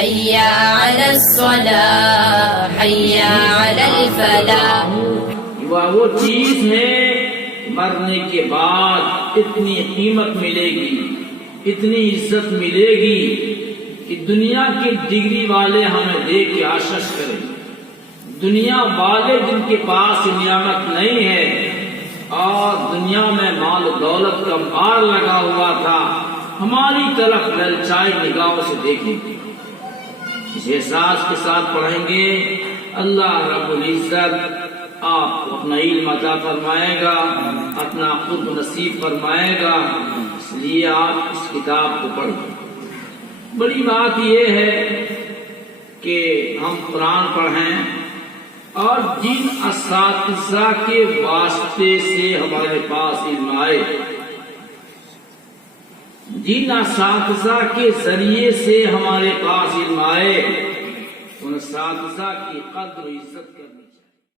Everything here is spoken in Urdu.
حي على الصلاة حي على الفلاح. وہ چیز ہے مرنے کے بعد اتنی قیمت ملے گی، اتنی عزت ملے گی کہ دنیا کے ڈگری والے ہمیں دیکھ کے آشش کریں. دنیا والے جن کے پاس نعمت نہیں ہے اور دنیا میں مال و دولت کا مار لگا ہوا تھا، ہماری طرف للچائی نگاہوں سے دیکھیں گے. اس احساس کے ساتھ پڑھیں گے. اللہ رب العزت آپ کو اپنا علم عطا فرمائے گا، اپنا قرب نصیب فرمائے گا. اس لیے آپ اس کتاب کو پڑھیں. بڑی بات یہ ہے کہ ہم قرآن پڑھیں اور جن اساتذہ کے واسطے سے ہمارے پاس علم آئے، جن اساتذہ کے ذریعے سے ہمارے پاس علم آئے، ان اساتذہ کی قدر و عزت کرنی چاہیے.